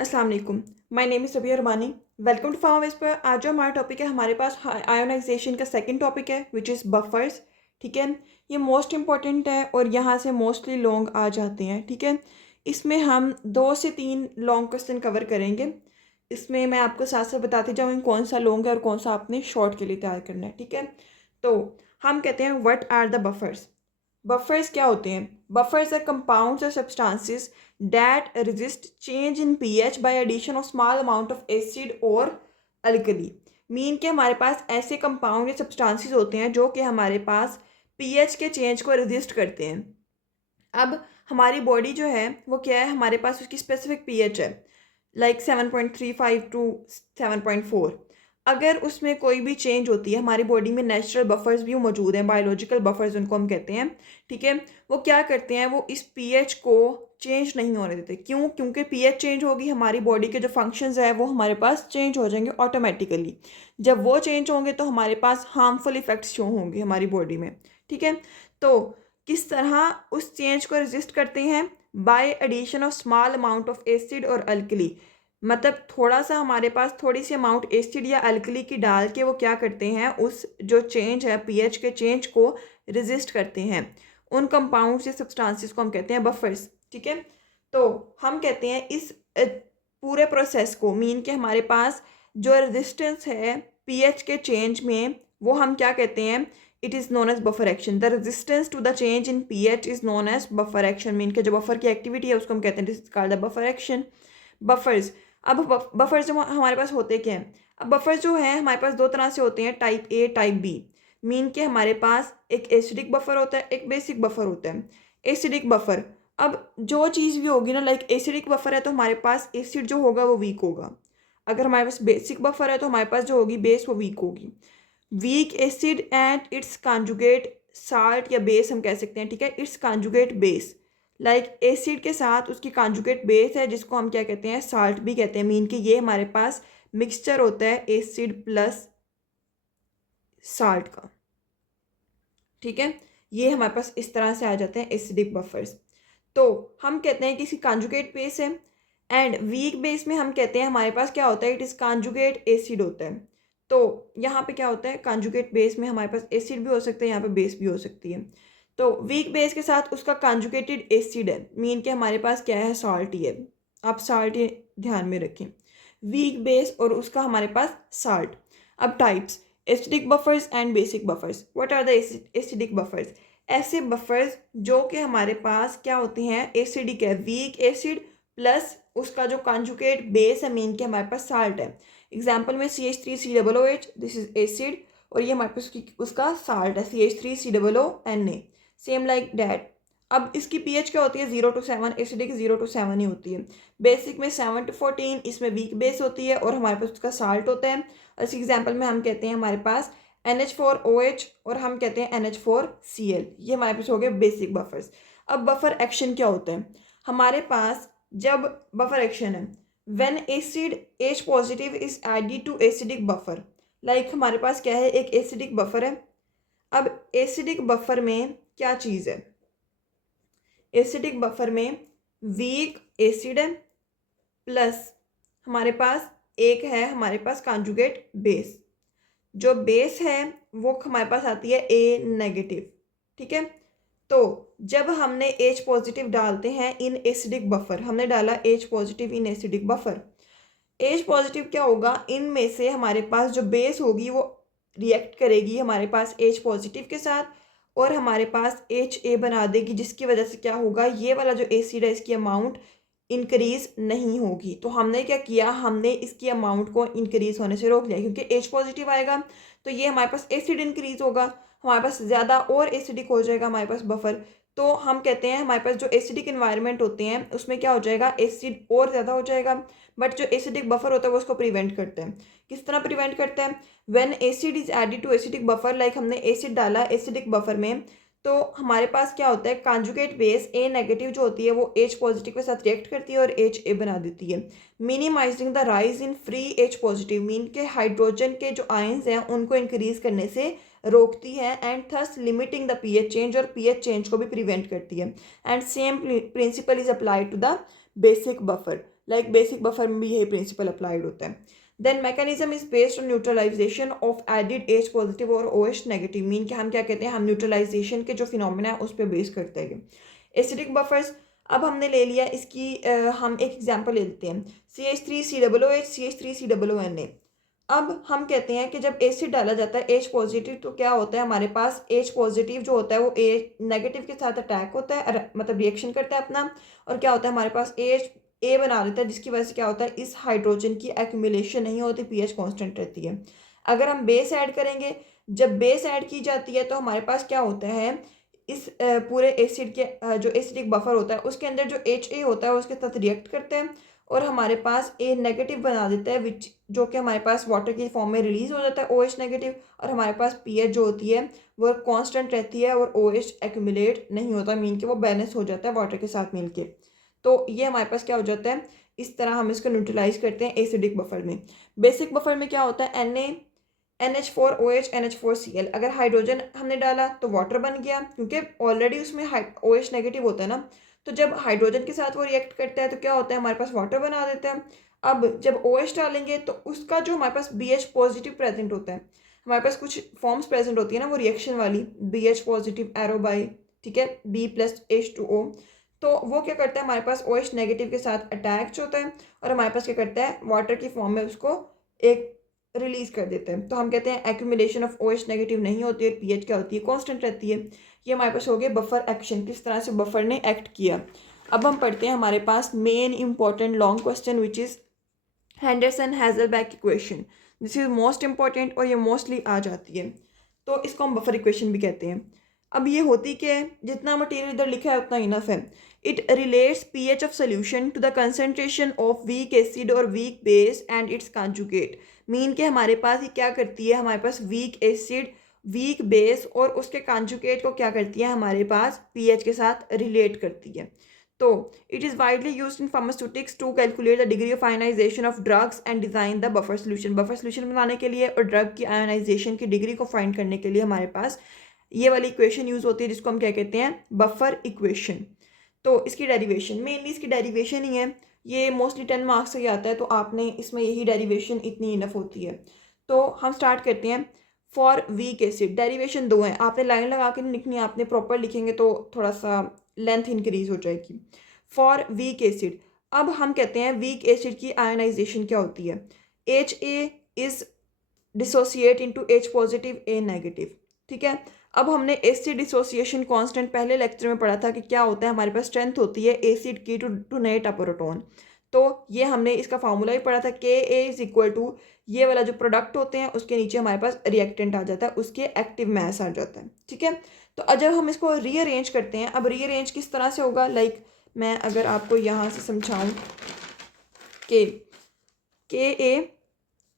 अस्सलाम वालेकुम। My name is Rabia Rabbani. Welcome to Pharma Whisper. आज जो हमारा टॉपिक है, हमारे पास आयोनाइजेशन का सेकंड टॉपिक है विच इज़ बफर्स। ठीक है, ये मोस्ट इंपॉर्टेंट है और यहाँ से मोस्टली लॉन्ग आ जाते हैं। ठीक है, इसमें हम 2 से 3 लॉन्ग क्वेश्चन कवर करेंगे। इसमें मैं आपको साथ साथ बताती जाऊँगी कौन सा लॉन्ग है और कौन सा आपने शॉर्ट के लिए तैयार करना है। ठीक है, तो हम कहते हैं what are the buffers. Buffers क्या होते हैं? बफर्स आर कंपाउंड्स और substances that resist change in pH by addition of small amount of acid और alkali। मीन के हमारे पास ऐसे कंपाउंड या सब्सटेंसेस होते हैं जो कि हमारे पास पीएच के चेंज को रेजिस्ट करते हैं। अब हमारी बॉडी जो है वो क्या है, हमारे पास उसकी स्पेसिफिक पीएच है लाइक 7.35 टू 7.4। अगर उसमें कोई भी चेंज होती है, हमारी बॉडी में नेचुरल बफर्स भी मौजूद हैं, बायोलॉजिकल बफर्स उनको हम कहते हैं। ठीक है, वो क्या करते हैं, वो इस पीएच को चेंज नहीं होने देते। क्यों? क्योंकि पीएच चेंज होगी, हमारी बॉडी के जो फंक्शंस है वो हमारे पास चेंज हो जाएंगे ऑटोमेटिकली। जब वो चेंज होंगे तो हमारे पास हार्मफुल इफेक्ट्स शो होंगे हमारी बॉडी में। ठीक है, तो किस तरह उस चेंज को रेजिस्ट करते हैं? By addition of small amount of acid और अल्कली। मतलब थोड़ा सा हमारे पास थोड़ी सी अमाउंट एसिड या अल्कली की डाल के वो क्या करते हैं, उस जो चेंज है पीएच के चेंज को रेजिस्ट करते हैं। उन कंपाउंड्स या सब्सटेंसेस को हम कहते हैं बफर्स। ठीक है, तो हम कहते हैं इस पूरे प्रोसेस को, मीन के हमारे पास जो रेजिस्टेंस है पीएच के चेंज में, वो हम क्या कहते हैं? It is known as buffer action. The resistance to the change in pH is known as buffer action. Mean के जो बफर की एक्टिविटी है उसको हम कहते हैं this is called the buffer action. Buffers. अब बफर्स जो हमारे पास होते क्या हैं? अब बफर्स जो है हमारे पास दो तरह से होते हैं, type A type B. Mean के हमारे पास एक एसिडिक बफर होता है, एक बेसिक बफर होता है। एसिडिक बफर, अब जो चीज़ भी होगी ना, लाइक एसिडिक बफर है तो हमारे पास एसिड जो होगा वो वीक होगा। अगर हमारे पास बेसिक बफर है तो हमारे पास जो होगी बेस वो वीक होगी। Weak acid and its conjugate salt या बेस हम कह सकते हैं। ठीक है, it's conjugate base, like acid के साथ उसकी कॉन्जुगेट बेस है जिसको हम क्या कहते हैं? साल्ट भी कहते हैं। मीन कि ये हमारे पास मिक्सचर होता है एसिड प्लस साल्ट का। ठीक है, ये हमारे पास इस तरह से आ जाते हैं एसिडिक बफर्स। तो हम कहते हैं कि इसकी कॉन्जुगेट बेस है। एंड वीक बेस में हम कहते हैं हमारे पास क्या होता है? इट इज़ कॉन्जुगेट एसिड होता है। तो यहाँ पे क्या होता है? कॉन्जुगेट बेस में हमारे पास एसिड भी हो सकता है, यहाँ पे बेस भी हो सकती है। तो वीक बेस के साथ उसका कॉन्जुगेटेड एसिड है, मीन के हमारे पास क्या है? सॉल्ट ही है। आप साल्ट ही ध्यान में रखें, वीक बेस और उसका हमारे पास साल्ट। अब types, acidic buffers and basic buffers. What are the acidic buffers? ऐसे बफर्स जो कि हमारे पास क्या होते हैं? एसिडिक है, वीक एसिड प्लस उसका जो कॉन्जुगेट बेस है, मीन के हमारे पास साल्ट है। एग्जाम्पल में CH3COOH, दिस इज एसिड, और ये हमारे पास उसका साल्ट है CH3COONA। Same like that. अब इसकी पीएच क्या होती है? 0 to 7। एसिडिक 0 to 7 ही होती है। बेसिक में 7 to 14, इसमें वीक बेस होती है और हमारे पास उसका साल्ट होता है। इस एग्जाम्पल में हम कहते हैं हमारे पास NH4OH और हम कहते हैं NH4Cl। ये हमारे पास हो गए बेसिक बफर्स। अब बफर एक्शन क्या होता है हमारे पास? जब बफर एक्शन है, when acid H positive is added to acidic buffer. Like हमारे पास क्या है? एक एसिडिक बफर है। अब एसिडिक बफर में क्या चीज़ है? एसिडिक बफर में वीक एसिड है प्लस हमारे पास एक है हमारे पास कॉन्जुगेट बेस। जो बेस है वो हमारे पास आती है A नेगेटिव। ठीक है, तो जब हमने H पॉजिटिव डालते हैं इन एसिडिक बफर, हमने डाला H positive in acidic buffer, H positive क्या होगा? इनमें से हमारे पास जो बेस होगी वो रिएक्ट करेगी हमारे पास H पॉजिटिव के साथ और हमारे पास HA बना देगी, जिसकी वजह से क्या होगा? ये वाला जो एसिड है इसकी अमाउंट इंक्रीज नहीं होगी। तो हमने क्या किया? हमने इसकी अमाउंट को इंक्रीज होने से रोक लिया, क्योंकि H पॉजिटिव आएगा तो ये हमारे पास एसिड इंक्रीज होगा, हमारे पास ज़्यादा और एसिडिक हो जाएगा हमारे पास बफर। तो हम कहते हैं हमारे पास जो एसिडिक इन्वायरमेंट होते हैं उसमें क्या हो जाएगा? एसिड और ज़्यादा हो जाएगा। बट जो एसिडिक बफर होता है वो उसको प्रिवेंट करते हैं। किस तरह प्रिवेंट करते हैं? When acid is added to acidic buffer, like हमने एसिड डाला एसिडिक बफर में, तो हमारे पास क्या होता है? कॉन्जुगेट बेस A नेगेटिव जो होती है वो H पॉजिटिव के साथ रिएक्ट करती है और HA बना देती है, minimizing the rise in free H positive. Mean के हाइड्रोजन के जो आयंस हैं उनको इंक्रीज करने से रोकती है and thus limiting the pH change, और पीएच चेंज को भी प्रिवेंट करती है। And same principle is applied to the basic buffer. Like basic buffer में भी यही प्रिंसिपल अप्लाइड होता है. Then mechanism is based on neutralization of added H positive और ओ एच नेगेटिव. मीन कि हम क्या कहते हैं, हम न्यूट्रलाइजेशन के जो फिनोमिना है उस पर बेस करते हैं. एसिडिक बफर्स, अब हमने ले लिया इसकी हम एक एग्जांपल ले लेते हैं. CH3COOH CH3COONA. अब हम कहते हैं कि जब एसिड डाला जाता है H पॉजिटिव, तो क्या होता है हमारे पास H पॉजिटिव जो होता है वो A नेगेटिव के साथ अटैक होता है, मतलब रिएक्शन करता है अपना, और क्या होता है हमारे पास A बना लेता है, जिसकी वजह से क्या होता है इस हाइड्रोजन की एक्यूमुलेशन नहीं होती, pH कांस्टेंट रहती है. अगर हम बेस ऐड करेंगे, जब बेस ऐड की जाती है तो हमारे पास क्या होता है, इस पूरे एसिड के जो एसिडिक बफर होता है उसके अंदर जो HA होता है उसके साथ रिएक्ट करते हैं और हमारे पास A नेगेटिव बना देता है, विच जो कि हमारे पास वाटर की फॉर्म में रिलीज हो जाता है OH नेगेटिव, और हमारे पास pH जो होती है वो कांस्टेंट रहती है और OH एक्यूमुलेट नहीं होता, मीन कि वो बैलेंस हो जाता है वाटर के साथ मिलके. तो ये हमारे पास क्या हो जाता है, इस तरह हम इसको न्यूट्रलाइज करते हैं एसिडिक बफर में. बेसिक बफर में क्या होता है, NH4OH NH4Cl. अगर हाइड्रोजन हमने डाला तो वाटर बन गया, क्योंकि ऑलरेडी उसमें OH नेगेटिव होता है ना. तो जब हाइड्रोजन के साथ वो रिएक्ट करता है तो क्या होता है हमारे पास वाटर बना देता है. अब जब OH डालेंगे तो उसका जो हमारे पास BH पॉजिटिव प्रेजेंट होता है, हमारे पास कुछ फॉर्म्स प्रेजेंट होती है ना वो रिएक्शन वाली, BH पॉजिटिव एरो बाई, ठीक है, B+H2O. तो वो क्या करता है हमारे पास OH नेगेटिव के साथ अटैच होता है और हमारे पास क्या करता है वाटर की फॉर्म में उसको एक रिलीज कर देते हैं. तो हम कहते हैं एक्यूमुलेशन ऑफ OH नेगेटिव नहीं होती है, pH क्या होती है कांस्टेंट रहती है. ये हमारे पास हो गया बफर एक्शन, किस तरह से बफर ने एक्ट किया. अब हम पढ़ते हैं हमारे पास main important long question which is Henderson Hasselbalch equation. This is most important और ये मोस्टली आ जाती है, तो इसको हम बफर इक्वेशन भी कहते हैं. अब ये होती क्या है, जितना मटेरियल इधर लिखा है उतना इनफ है. It relates pH of solution to the concentration of weak acid और weak base and its conjugate. Mean के हमारे पास ये क्या करती है, हमारे पास वीक एसिड, वीक बेस और उसके कॉन्जुगेट को क्या करती है हमारे पास pH के साथ रिलेट करती है. तो it is widely used in pharmaceutics to calculate the degree of ionization of drugs and design the buffer solution. Buffer solution बनाने के लिए और ड्रग की आयनाइजेशन की डिग्री को फाइंड करने के लिए हमारे पास ये वाली इक्वेशन यूज़ होती है जिसको हम क्या कहते हैं बफर इक्वेशन. तो इसकी डेरिवेशन, मेनली इसकी डेरिवेशन ही है, ये मोस्टली 10 मार्क्स से ही आता है, तो आपने इसमें यही डेरिवेशन इतनी इनफ होती है. तो हम स्टार्ट करते हैं. फॉर वीक एसिड डेरिवेशन दो हैं, आपने लाइन लगा के नहीं लिखनी, आपने प्रॉपर लिखेंगे तो थोड़ा सा लेंथ इंक्रीज हो जाएगी. फॉर वीक एसिड, अब हम कहते हैं वीक एसिड की आयनाइजेशन क्या होती है. HA is dissociate into H positive A negative. ठीक है, अब हमने एसिड डिसोसिएशन कांस्टेंट पहले लेक्चर में पढ़ा था कि क्या होता है, हमारे पास स्ट्रेंथ होती है एसिड की टू नेट अ प्रोटॉन. तो ये हमने इसका फार्मूला भी पढ़ा था, Ka इज इक्वल टू ये वाला जो प्रोडक्ट होते हैं उसके नीचे हमारे पास रिएक्टेंट आ जाता है, उसके एक्टिव मैस आ जाता है. ठीक है, तो जब हम इसको रीअरेंज करते हैं, अब रीअरेंज किस तरह से होगा, लाइक मैं अगर आपको यहाँ से समझाऊँ कि Ka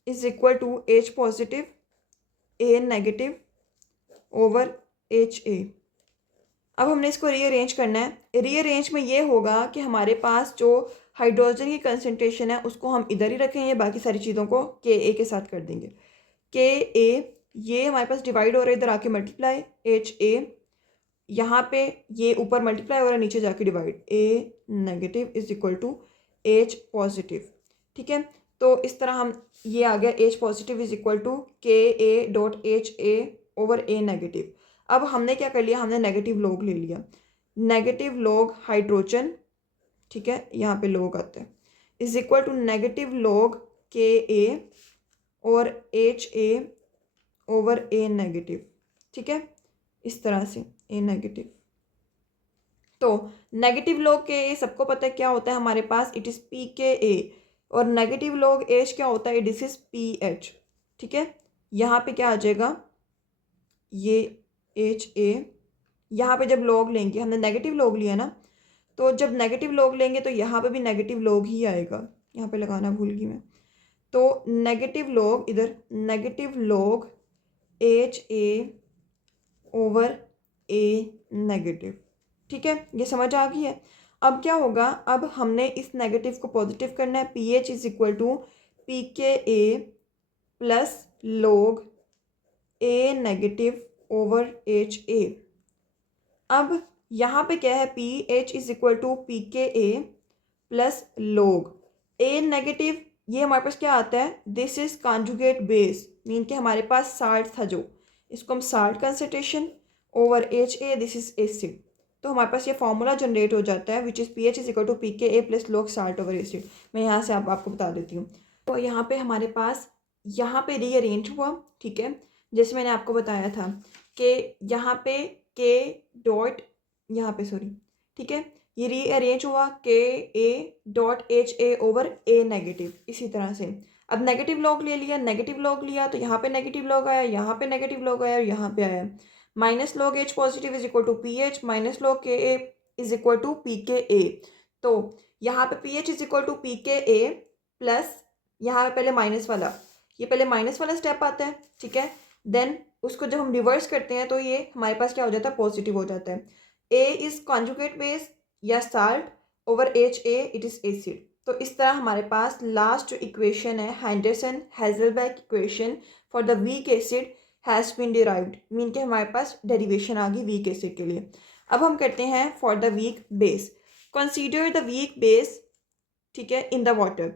is equal to H positive A negative over HA. अब हमने इसको रीअरेंज करना है. रीअरेंज में ये होगा कि हमारे पास जो हाइड्रोजन की कंसनट्रेशन है उसको हम इधर ही रखेंगे, बाकी सारी चीज़ों को Ka के साथ कर देंगे. Ka ये हमारे पास डिवाइड हो रहा है, इधर आके मल्टीप्लाई HA, यहाँ पे ये ऊपर मल्टीप्लाई हो रहा है, नीचे जाके divide. A negative is equal to H positive. ठीक है, तो इस तरह हम ये आ गया H positive is equal to Ka.HA over A negative. अब हमने क्या कर लिया, हमने नेगेटिव लोग ले लिया, नेगेटिव लोग हाइड्रोजन, ठीक है, यहाँ पे लोग आता है, इज इक्वल टू नेगेटिव लोग Ka और HA ओवर A नेगेटिव. ठीक है, इस तरह से A नेगेटिव. तो नेगेटिव लोग के सबको पता है क्या होता है हमारे पास, इट इज़ pKa, और नेगेटिव लोग H क्या होता है, दिस इज pH. ठीक है, यहाँ पे क्या आ जाएगा, ये HA, यहाँ पे जब लॉग लेंगे, हमने नेगेटिव लॉग लिया ना, तो जब नेगेटिव लॉग लेंगे तो यहाँ पे भी नेगेटिव लॉग ही आएगा, यहाँ पे लगाना भूल गई मैं. तो नेगेटिव लॉग, इधर negative log HA over A negative. ठीक है, ये समझ आ गई है. अब क्या होगा, अब हमने इस नेगेटिव को पॉजिटिव करना है. pH is equal to pKa plus log A negative over HA. अब यहाँ पे क्या है, pH is equal to pKa plus log A negative, ये हमारे पास क्या आता है, this is conjugate base, mean कि हमारे पास साल्ट था जो, इसको हम salt concentration over H A, this is acid. तो हमारे पास ये फार्मूला जनरेट हो जाता है which is P H is equal to P K A plus लोग साल्ट ओवर एसिड। मैं यहाँ से आपको बता देती हूँ। तो यहाँ पे हमारे पास यहाँ पे रीअरेंज हुआ, ठीक है, जैसे मैंने आपको बताया था कि यहाँ पे के डॉट, यहाँ पे सॉरी, ठीक है, ये रीअरेंज हुआ के ए dot H A over A negative. इसी तरह से अब नेगेटिव लॉग ले लिया, नेगेटिव लॉग लिया तो यहाँ पे नेगेटिव लॉग आया, यहाँ पे नेगेटिव लॉग आया और यहाँ पे आया। Minus log H positive is equal to P H minus log K A is equal to P K A. तो यहाँ पे P H is equal to P K A plus यहाँ पे पहले माइनस वाला, ये पहले माइनस वाला स्टेप आता है, ठीक है, देन उसको जब हम रिवर्स करते हैं तो ये हमारे पास क्या हो जाता है, पॉजिटिव हो जाता है। ए इज कॉन्जुगेट बेस या salt over H A, it is acid. तो इस तरह हमारे पास लास्ट जो इक्वेशन है Henderson Hasselbalch equation for the weak acid has been derived, mean के हमारे पास डेरिवेशन आ गई वीक एसिड के लिए। अब हम करते हैं for the weak base, consider the weak base, ठीक है, इन द वाटर।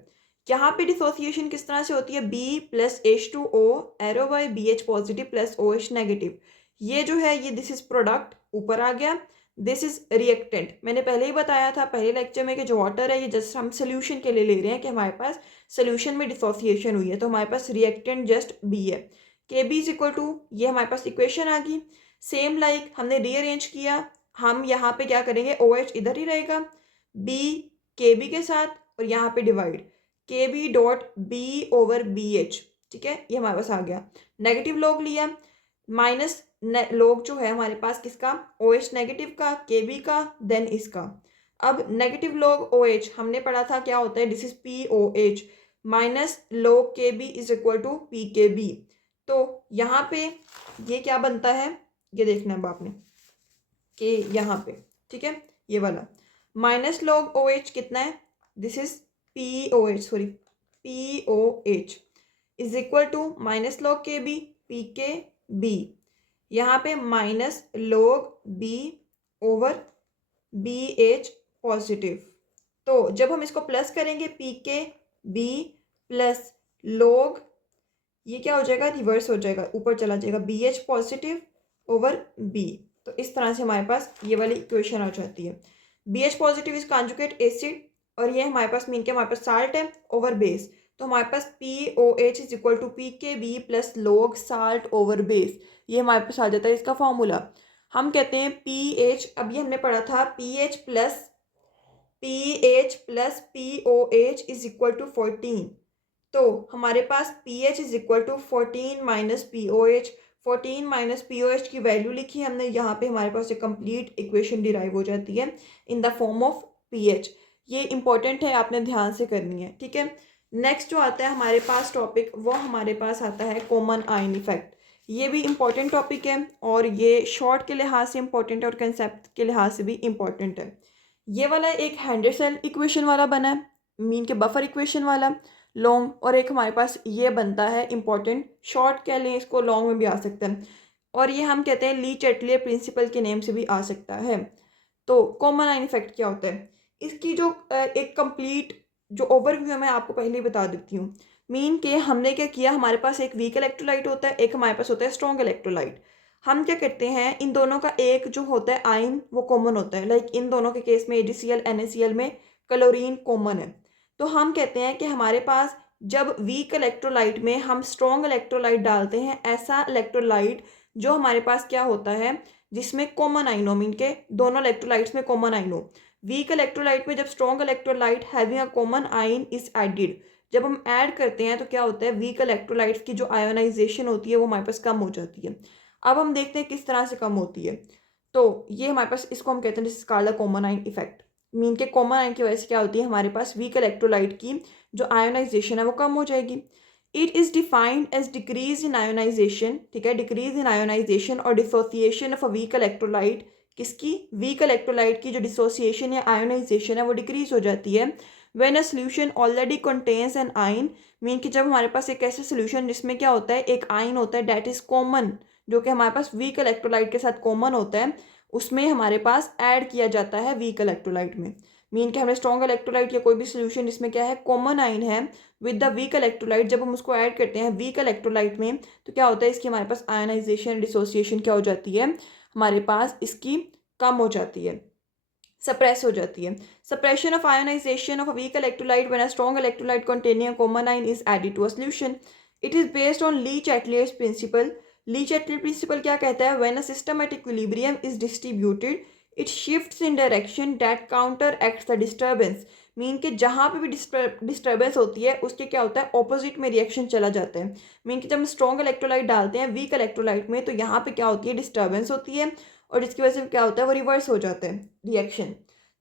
यहाँ पे डिसोसिएशन किस तरह से होती है, B plus H two O arrow by B H positive plus O H negative. ये जो है ये दिस इज प्रोडक्ट ऊपर आ गया, दिस इज रिएक्टेंट। मैंने पहले ही बताया था पहले लेक्चर में कि जो वाटर है ये जस्ट हम सोल्यूशन के लिए ले रहे हैं कि हमारे पास सोल्यूशन में डिसोसिएशन हुई है, तो हमारे पास रिएक्टेंट जस्ट बी है। के बी इज इक्वल टू, ये हमारे पास इक्वेशन आ गई। सेम लाइक हमने रीअरेंज किया, हम यहाँ पे क्या करेंगे, ओ एच इधर ही रहेगा बी के बी के साथ और यहाँ पे divide K B dot B over B H, ठीक है, ये हमारे पास आ गया। नेगेटिव लॉग लिया, माइनस लॉग जो है हमारे पास किसका, ओ एच नेगेटिव का, के बी का, देन इसका। अब नेगेटिव लॉग ओ एच हमने पढ़ा था क्या होता है, this is P O H minus log K B is equal to P K B. तो यहाँ पे ये क्या बनता है, ये देखना है आपने कि यहाँ पे, ठीक है, ये वाला माइनस लॉग ओ एच कितना है, this is P O H, sorry P O H is equal to minus log K B P K B, यहाँ पे minus log B over B H positive. तो जब हम इसको प्लस करेंगे P K B plus log, ये क्या हो जाएगा, रिवर्स हो जाएगा, ऊपर चला जाएगा B H positive over B. तो इस तरह से हमारे पास ये वाली इक्वेशन आ जाती है। B H positive is conjugate acid और ये हमारे पास मीन के हमारे पास साल्ट है ओवर बेस, तो हमारे पास p O H is equal to P K B plus log salt over base, ये हमारे पास आ जाता है इसका फॉर्मूला। हम कहते हैं पी एच, अब ये हमने पढ़ा था p H plus p O H is equal to 14। तो हमारे पास p H is equal to 14 minus p O H, 14 minus p O H की वैल्यू लिखी हमने, यहाँ पे हमारे पास एक कंप्लीट इक्वेशन डिराइव हो जाती है in the form of P H. ये इंपॉर्टेंट है, आपने ध्यान से करनी है, ठीक है। नेक्स्ट जो आता है हमारे पास टॉपिक, वो हमारे पास आता है कॉमन आयन इफेक्ट। ये भी इंपॉर्टेंट टॉपिक है और ये शॉर्ट के लिहाज से इंपॉर्टेंट है और कंसेप्ट के लिहाज से भी इंपॉर्टेंट है। ये वाला एक हेंडरसन इक्वेशन वाला बना है, मीन के बफर इक्वेशन वाला लॉन्ग, और एक हमारे पास ये बनता है इंपॉर्टेंट, शॉर्ट कह लें इसको, लॉन्ग में भी आ सकता है, और ये हम कहते हैं ली चैटलियर प्रिंसिपल के नेम से भी आ सकता है। तो कॉमन आयन इफेक्ट क्या होता है, इसकी जो एक कंप्लीट जो ओवरव्यू है मैं आपको पहले ही बता देती हूँ। मीन के हमने क्या किया, हमारे पास एक वीक इलेक्ट्रोलाइट होता है, एक हमारे पास होता है स्ट्रॉन्ग इलेक्ट्रोलाइट। हम क्या करते हैं, इन दोनों का एक जो होता है आयन वो कॉमन होता है, लाइक इन दोनों के केस में AgCl NaCl में क्लोरीन कॉमन है। तो हम कहते हैं कि हमारे पास जब वीक इलेक्ट्रोलाइट में हम स्ट्रॉन्ग इलेक्ट्रोलाइट डालते हैं, ऐसा इलेक्ट्रोलाइट जो हमारे पास क्या होता है, जिसमें कॉमन आयन हो, मीन के दोनों इलेक्ट्रोलाइट्स में कॉमन आयन हो। वीक इलेक्ट्रोलाइट में जब strong electrolyte having a common ion is added, जब हम ऐड करते हैं तो क्या होता है, वीक इलेक्ट्रोलाइट्स की जो आयोनाइजेशन होती है वो हमारे पास कम हो जाती है। अब हम देखते हैं किस तरह से कम होती है। तो ये हमारे पास, इसको हम कहते हैं this is called the common ion effect. Mean के कॉमन आयन की वजह से क्या होती है, हमारे पास वीक इलेक्ट्रोलाइट की जो आयोनाइजेशन है वो कम हो जाएगी। It is defined as decrease in ionization, ठीक है, डिक्रीज इन आयोनाइजेशन और dissociation of a weak electrolyte. किसकी, वीक इलेक्ट्रोलाइट की जो डिसोसिएशन या आयोनाइजेशन है वो डिक्रीज हो जाती है when a solution already contains an ion, mean कि जब हमारे पास एक ऐसा सोल्यूशन जिसमें क्या होता है, एक आयन होता है डेट इज कॉमन, जो कि हमारे पास वीक इलेक्ट्रोलाइट के साथ कॉमन होता है, उसमें हमारे पास ऐड किया जाता है वीक इलेक्ट्रोलाइट में। मीन कि हमने स्ट्रॉन्ग इलेक्ट्रोलाइट या कोई भी सोल्यूशन जिसमें क्या है कॉमन आइन है विद द वीक इलेक्ट्रोलाइट, जब हम उसको ऐड करते हैं वीक इलेक्ट्रोलाइट में तो क्या होता है इसकी हमारे पास आयनाइजेशन डिसोसिएशन क्या हो जाती है, हमारे पास इसकी कम हो जाती है, सप्रेस हो जाती है. Suppression of ionization of a weak electrolyte when a strong electrolyte containing a common ion is added to a solution. It is based on Le Chatelier's principle. Le Chatelier principle क्या कहता है, when a system at equilibrium is distributed it shifts in direction that counteracts the disturbance. Mean कि जहाँ पे भी disturbance होती है उसके क्या होता है ऑपोजिट में रिएक्शन चला जाता है. मीन कि जब हम स्ट्रॉन्ग इलेक्ट्रोलाइट डालते हैं वीक इलेक्ट्रोलाइट में तो यहाँ पे क्या होती है डिस्टर्बेंस होती है और इसकी वजह से क्या होता है वो रिवर्स हो जाता है रिएक्शन.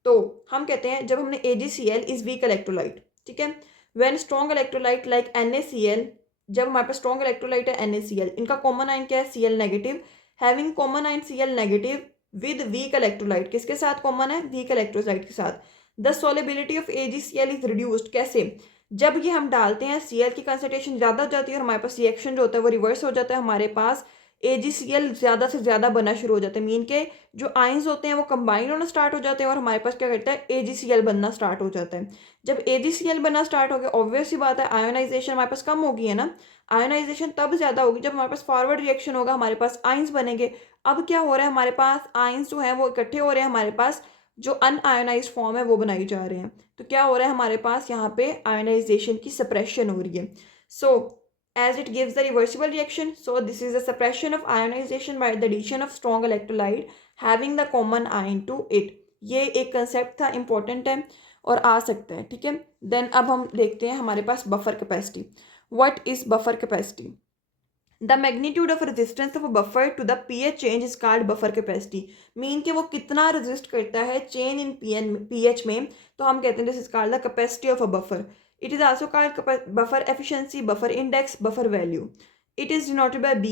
तो हम कहते हैं जब हमने AgCl इज वीक इलेक्ट्रोलाइट, ठीक है, when strong electrolyte like NaCl, जब हमारे पास स्ट्रॉन्ग इलेक्ट्रोलाइट है NaCl, इनका कॉमन आयन क्या है Cl negative, having common ion Cl negative with weak electrolyte, किसके साथ कॉमन है वीक इलेक्ट्रोलाइट के साथ, the solubility of AgCl is reduced. कैसे, जब ये हम डालते हैं Cl की कंसंट्रेशन ज़्यादा हो जाती है और हमारे पास रिएक्शन जो होता है वो रिवर्स हो जाता है, हमारे पास AgCl ज़्यादा से ज़्यादा बनना शुरू हो जाता है. मीन के जो आयंस होते हैं वो कंबाइन होना स्टार्ट हो जाते हैं और हमारे पास क्या करता है AgCl बनना स्टार्ट हो जाता है. जब AgCl बनना स्टार्ट हो गया ऑब्वियस सी बात है आयोनाइजेशन हमारे पास कम होगी है ना. आयोनाइजेशन तब ज़्यादा होगी जब हमारे पास फॉरवर्ड रिएक्शन होगा, हमारे पास आयंस बनेंगे. अब क्या हो रहा है हमारे पास आयंस जो है वो इकट्ठे हो रहे हैं, हमारे पास जो अनआयोनाइज फॉर्म है वो बनाई जा रहे हैं. तो क्या हो रहा है हमारे पास यहाँ पे आयोनाइजेशन की सप्रेशन हो रही है. सो as it gives the reversible reaction. So this is the suppression of ionization by the addition of strong electrolyte having the common ion to it. ये एक कंसेप्ट था, इंपॉर्टेंट है और आ सकता है, ठीक है. देन अब हम देखते हैं हमारे पास buffer capacity. What is buffer capacity? The magnitude of resistance of a buffer to the pH change is called buffer capacity. Mean कि वो कितना रेजिस्ट करता है चेंज इन pH में, तो हम कहते हैं this is called the capacity of a buffer. It is also called buffer efficiency, buffer index, buffer value. It is denoted by B.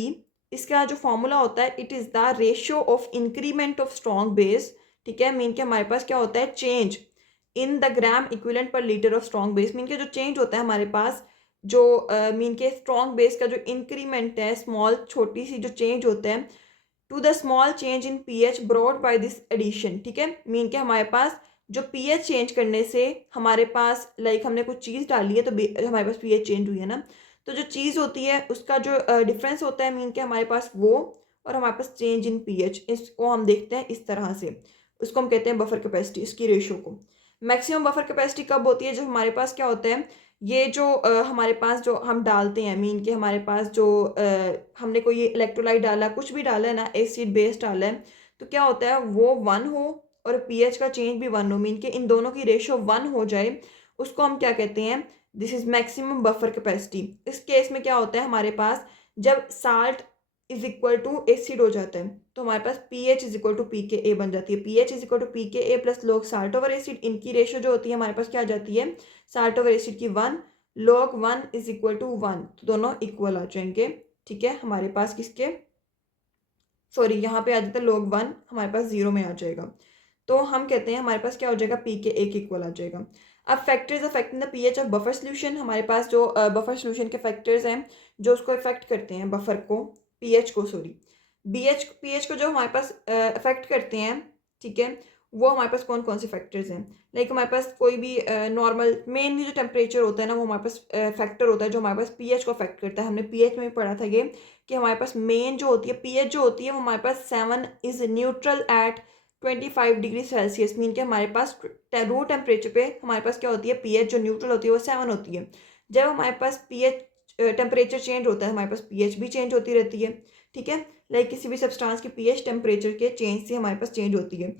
इसका जो फॉर्मूला होता है it is the ratio of increment of strong base, ठीक है. Mean के हमारे पास क्या होता है change in the gram equivalent पर litre of strong base. Mean के जो चेंज होता है हमारे पास जो मीन के स्ट्रॉन्ग बेस का जो इंक्रीमेंट है स्मॉल छोटी सी जो चेंज होता है to the small change in pH brought by this addition, ठीक है. मीन के हमारे पास जो pH चेंज करने से हमारे पास लाइक हमने कुछ चीज़ डाली है तो हमारे पास pH चेंज हुई है ना, तो जो चीज़ होती है उसका जो डिफरेंस होता है मीन के हमारे पास वो और हमारे पास चेंज इन pH, इसको हम देखते हैं इस तरह से. उसको हम कहते हैं बफर कैपेसिटी, इसकी रेशियो को. मैक्सिमम बफर कैपेसिटी कब होती है, जब हमारे पास क्या होता है ये जो हमारे पास जो हम डालते हैं मीन के हमारे पास जो हमने कोई इलेक्ट्रोलाइट डाला कुछ भी डाला है ना एसिड बेस डाला है, तो क्या होता है वो 1 हो और pH का चेंज भी 1 हो, मीन के इन दोनों की रेशियो 1 हो जाए, उसको हम क्या कहते हैं this is maximum buffer capacity. इस केस में क्या होता है हमारे पास जब salt is equal to acid हो जाता है तो हमारे पास pH is equal to pKa बन जाती है. pH is equal to pKa plus log salt over acid, इनकी रेशियो जो होती है हमारे पास क्या आ जाती है साल्ट ओवर एसिड की 1, log 1 इज इक्वल टू 1, तो दोनों इक्वल आ जाएंगे, ठीक है. हमारे पास किसके सॉरी यहाँ पे आ जाता है log 1 हमारे पास 0 में आ जाएगा, तो हम कहते हैं हमारे पास क्या हो जाएगा pKa के इक्वल आ जाएगा. अब factors affecting the pH of buffer solution, हमारे पास जो बफर सोल्यूशन के फैक्टर्स हैं जो उसको इफेक्ट करते हैं बफर को pH को सॉरी pH को जो हमारे पास अफेक्ट करते हैं, ठीक है, वो हमारे पास कौन कौन से फैक्टर्स हैं. लाइक हमारे पास कोई भी नॉर्मल मेनली जो टेम्परेचर होता है ना वो हमारे पास फैक्टर होता है जो हमारे पास pH को अफेक्ट करता है. हमने pH में पढ़ा था ये कि हमारे पास मेन जो होती है pH जो होती है वो हमारे पास 7 is neutral at 25 degree Celsius. मीन के हमारे पास रूम टेम्परेचर पे हमारे पास क्या होती है pH जो न्यूट्रल होती है वो 7 होती है. जब हमारे पास pH टेम्परेचर चेंज होता है हमारे पास pH भी चेंज होती रहती है, ठीक है. लाइक किसी भी सब्सटेंस की pH टेम्परेचर के चेंज से हमारे पास चेंज होती है.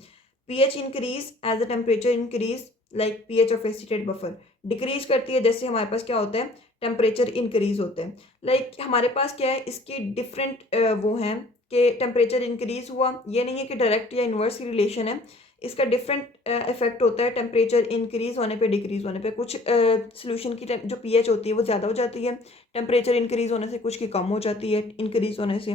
pH increase as the temperature increase, like pH of acetate buffer decrease करती है जैसे हमारे पास क्या होता है टेम्परेचर इंक्रीज होता है. लाइक हमारे पास क्या है इसकी डिफरेंट वो हैं कि टेम्परेचर इंक्रीज हुआ, ये नहीं है कि डायरेक्ट या इन्वर्स की रिलेशन है, इसका डिफरेंट इफेक्ट होता है टेम्परेचर इंक्रीज होने पे डिक्रीज होने पे. कुछ सोल्यूशन की जो pH होती है वो ज़्यादा हो जाती है टेम्परेचर इंक्रीज होने से, कुछ की कम हो जाती है इंक्रीज होने से.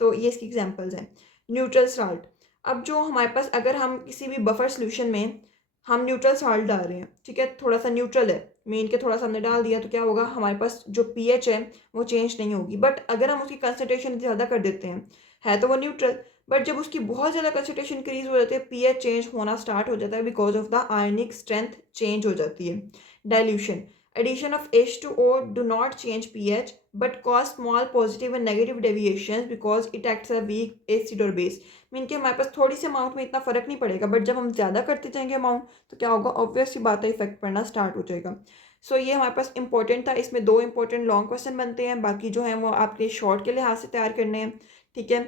तो ये इसकी एग्जांपल्स हैं. न्यूट्रल साल्ट, अब जो हमारे पास अगर हम किसी भी बफर सोल्यूशन में हम न्यूट्रल साल्ट डाल रहे हैं, ठीक है, थोड़ा सा न्यूट्रल है मीन के थोड़ा सा हमने डाल दिया तो क्या होगा हमारे पास जो pH है वो चेंज नहीं होगी. बट अगर हम उसकी कंसनट्रेशन ज़्यादा कर देते हैं है तो वो न्यूट्रल, बट जब उसकी बहुत ज़्यादा कंसंट्रेशन इंक्रीज हो जाती है, पीएच चेंज होना स्टार्ट हो जाता है because of the ionic strength change हो जाती है। Dilution, addition of H2O do not change pH but cause small positive and negative deviations because it acts as a weak acid or base। Mean कि हमारे पास थोड़ी सी amount में इतना फ़र्क नहीं पड़ेगा, बट जब हम ज़्यादा करते जाएंगे अमाउंट तो क्या होगा, ऑब्वियस सी बात है, इफेक्ट पड़ना स्टार्ट हो जाएगा। सो ये हमारे पास इंपॉर्टेंट था, इसमें दो इंपॉर्टेंट लॉन्ग क्वेश्चन बनते हैं, बाकी जो है वो आपके शॉर्ट के लिहाज से तैयार करने हैं। ठीक है,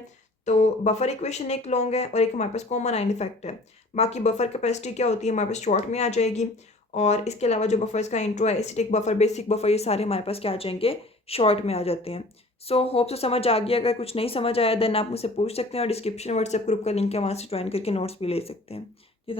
तो बफर इक्वेशन एक लॉन्ग है और एक हमारे पास कॉमन आयन इफेक्ट है। बाकी बफर कैपेसिटी क्या होती है हमारे पास शॉर्ट में आ जाएगी, और इसके अलावा जो बफर्स का इंट्रो है, एसिडिक बफर, बेसिक बफर, ये सारे हमारे पास क्या आ जाएंगे, शॉर्ट में आ जाते हैं। सो होप तो समझ आ गया। अगर कुछ नहीं समझ आया देन आप मुझसे पूछ सकते हैं, और डिस्क्रिप्शन व्हाट्सएप ग्रुप का लिंक है, वहाँ से ज्वाइन करके नोट्स भी ले सकते हैं। जी